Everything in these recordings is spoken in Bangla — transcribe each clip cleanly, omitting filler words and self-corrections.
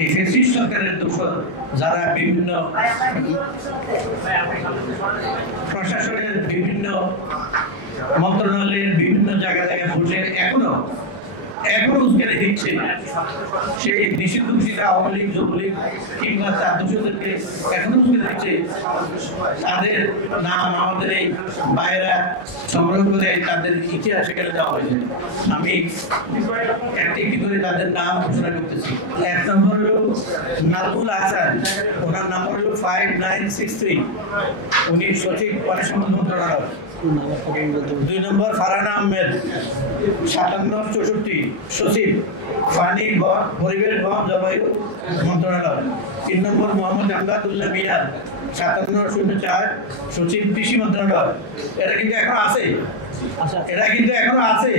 এই ফ্যাসিস্ট সরকারের দোষর যারা বিভিন্ন প্রশাসনের বিভিন্ন মন্ত্রণালয়ের বিভিন্ন জায়গায় বসে এখনো উস্কানি দিচ্ছে, সেই নিষিদ্ধ ঘোষিত আওয়ামী লীগ, যুবলীগ কিংবা তার দোষদেরকে এখনো উস্কানি দিচ্ছে। তাদের নাম আমাদের এই বাইরা সংগ্রহ করে তাদের ইতিহাস এখানে দেওয়া হয়েছে। আমি একটি একটি করে তাদের নাম ঘোষণা করতেছি। 1 নম্বর হলো নাজমুল হাসান, ওনার নাম হলো 5963, উনি সচিব পারিশ্রমিক মন্ত্রণালয়। 2 নম্বর ফারহানা আহমেদ, 5764, সচিব পানি, পরিবেশ, বন, জলবায়ু মন্ত্রণালয়। 3 নম্বর মোহাম্মদ আমদাদুল্লাহ মিয়া, 5704, সচিব কৃষি মন্ত্রণালয়। এরা কিন্তু এখনো আছে।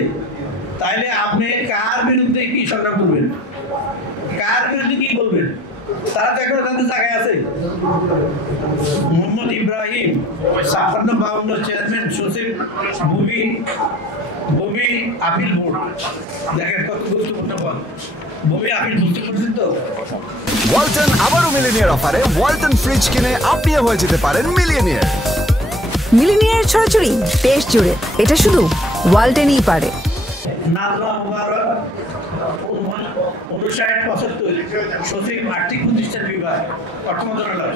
তাইলে আপনি কার বিরুদ্ধে কি সংগ্রাম করবেন, কার বিরুদ্ধে কি বলবেন? তারা তো এখনো তাদের জায়গায় আছে। মোহাম্মদ ইব্রাহিম, 5652, চেয়ারম্যান, সচিব ভূমি আপিল বোর্ড। দেখেন কত গুরুত্বপূর্ণ পদ, ভূমি আপিল। বুঝতে পারছেন তো? ওয়ালটন আবারও মিলিনিয়ার অফারে ওয়ালটন ফ্রিজ কিনে আপনিও হয়ে যেতে পারেন মিলিয়নিয়ার। মিলিনিয়ার ছড়াছড়ি দেশ জুড়ে, এটা শুধু ওয়ালটনই পারে। নাজমা মুবারক, 5975, সচিব আর্থিক প্রতিষ্ঠান বিভাগ, অর্থ মন্ত্রণালয়।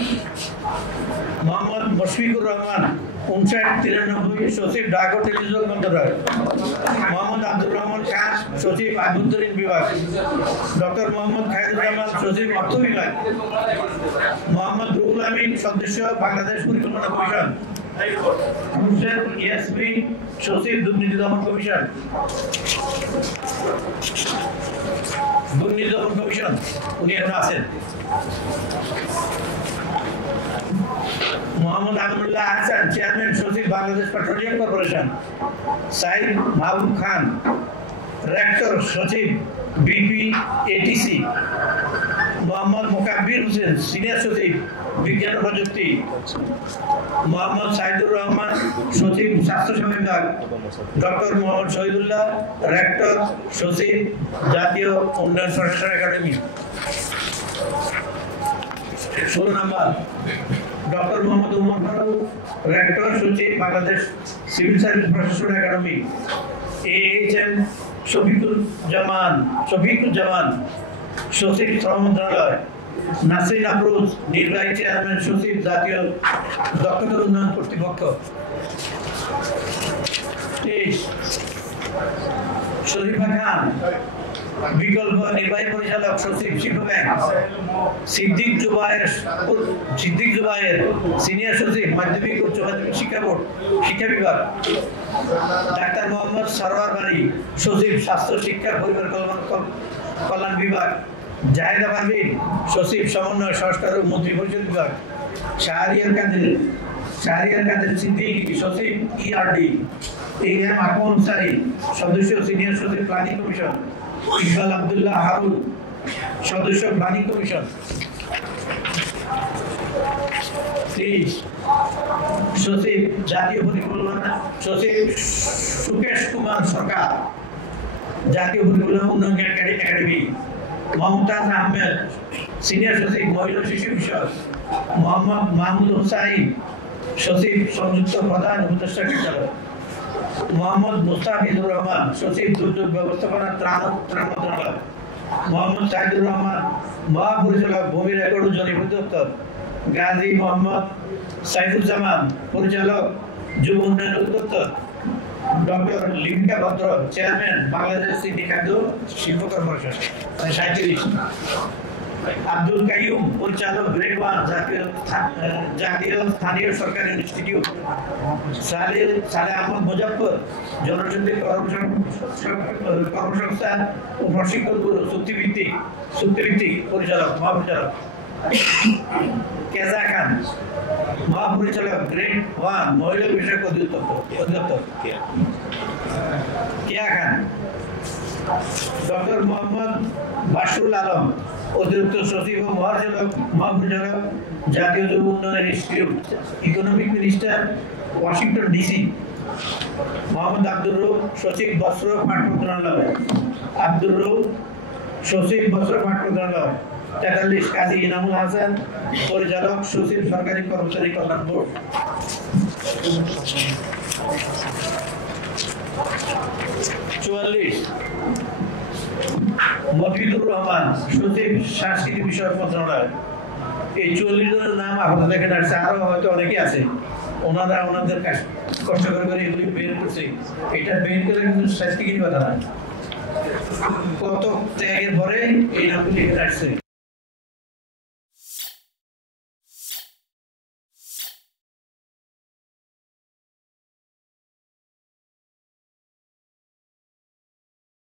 মোহাম্মদ মুশফিকুর রহমান, 5993, সচিব ডাক ও টেলিযোগাযোগ মন্ত্রণালয়। মোহাম্মদ আব্দুর রহমান খান, সচিব আভ্যন্তরীণ বিভাগ। ডক্টর মোহাম্মদ খায়রুর রহমান, সচিব অর্থ বিভাগ। মোহাম্মদ রুহুল আমিন, সদস্য বাংলাদেশ পরিকল্পনা কমিশন। ইয়াসমিন, সচিব দুর্নীতি দমন কমিশন। উনি এখন আছেন। মোহাম্মদ আমিনুল্লাহ হাসান, চেয়ারম্যান, সচিব বাংলাদেশ পেট্রোলিয়াম কর্পোরেশন। সাইদ মাহবুব খান, রেক্টর, সচিব বিপিএটিসি। মোহাম্মদ মোকাব্বির হোসেন, সিনিয়র সচিব বিজ্ঞান ও প্রযুক্তি। মোহাম্মদ সাইদুর রহমান, সচিব স্বাস্থ্যসেবা বিভাগ। ডক্টর মোহাম্মদ শহীদুল্লাহ, রেক্টর, সচিব জাতীয় উন্নয়ন প্রশাসন একাডেমি। 16 নম্বর ডক্টর মোহাম্মদ উমর ফারুক, রেক্টর, সচিব বাংলাদেশ সিভিল সার্ভিস প্রশাসন একাডেমি। AHM শফিকুজ্জামান, সচিব শ্রম মন্ত্রণালয়। নাসরিন আফরোজ, নির্বাহী চেয়ারম্যান, সচিব জাতীয় দক্ষতা উন্নয়ন কর্তৃপক্ষ। 23 শরীফা খান, বিকল্প নির্বাহী পরিচালক, সচিব শিল্প ব্যাংক। সিদ্দিক জুবায়ের, সিনিয়র সচিব মাধ্যমিক উচ্চ মাধ্যমিক শিক্ষা বোর্ড, শিক্ষা বিভাগ। ডাক্তার মোহাম্মদ সরওয়ার বাড়ি, সচিব স্বাস্থ্য, শিক্ষা, পরিবার কল্যাণ বিভাগ। জাহেদা পারভিন, সচিব সমন্বয়, সংস্কার ও মন্ত্রী পরিষদ বিভাগ। শাহরিয়ার কাদের সিদ্দিকী, সচিব ERD। AM আকমল হুসাইন, সদস্য, সিনিয়র সচিব প্ল্যানিং কমিশন। ইকবাল আব্দুল্লাহ হারুন, সদস্য, প্ল্যানিং কমিশন। 30 সচিব জাতীয় পরিকল্পনা, সচিব সুকেশ কুমার সরকার, জাতীয় পরিকল্পনা উন্নয়ন একাডেমি। মমতাজ আহমেদ, সিনিয়র সচিব মহিলা শিশু বিষয়। মোহাম্মদ মাহমুদ হুসাইন, সচিব সংযুক্ত প্রধান উপদেষ্টা কার্যালয়। মোহাম্মদ মুস্তাফিজুর রহমান, সচিব দুর্যোগ ব্যবস্থাপনা ত্রাণ মন্ত্রণালয়। মোহাম্মদ সাইদুর রহমান, মহাপরিচালক, ভূমি রেকর্ড ও জরিপ অধিদপ্তর। গাজী মোহাম্মদ সাইফুজ্জামান, পরিচালক, যুব উন্নয়ন অধিদপ্তর। ডক্টর লিপিকা ভদ্র, চেয়ারম্যান, বাংলাদেশ চিনি খাদ্য শিল্প কর্পোরেশন। 37 আব্দুল কাইয়ুম, পরিচালক, গ্রেড 1, জাতীয় স্থানীয় সরকারি ইনস্টিটিউট। সালেহ আহমদ মুজাফফর, জনশক্তি কর্মসংস্থান ও প্রশিক্ষণ ব্যুরো, চুক্তিভিত্তিক পরিচালক, মহাপরিচালক। কেজা খান, মহাপরিচালক, গ্রেড 1, মহিলা বিষয়ক অধিদপ্তর। কেয়া খান। ডক্টর মোহাম্মদ বাশরুল আলম, অতিরিক্ত সচিব ও মহাপরিচালক, জাতীয় যুব উন্নয়ন institute. Economic minister, Washington DC. Mohammad Abdur Rauf, সচিব, বস্ত্র পাট মন্ত্রণালয়। আব্দুর রউফ, সচিব, বস্ত্র পাট মন্ত্রণালয়। 43 কাজী ইনামুল হাসান, পরিচালক সচিব সরকারি কর্মচারী কল্যাণ বোর্ড। 44 মফিদুর রহমান, সচিব সাংস্কৃতিক বিষয়ক মন্ত্রণালয়। এই 44 জনের নাম আপাতত এখানে আসছে, আরো হয়তো অনেকে আছে, ওনারা ওনাদের কষ্ট করে এগুলি বের করছে। এটা বের করে কিন্তু সাংস্কৃতিক কথা না, কত ত্যাগের পরে এই নামগুলি এখানে আসছে।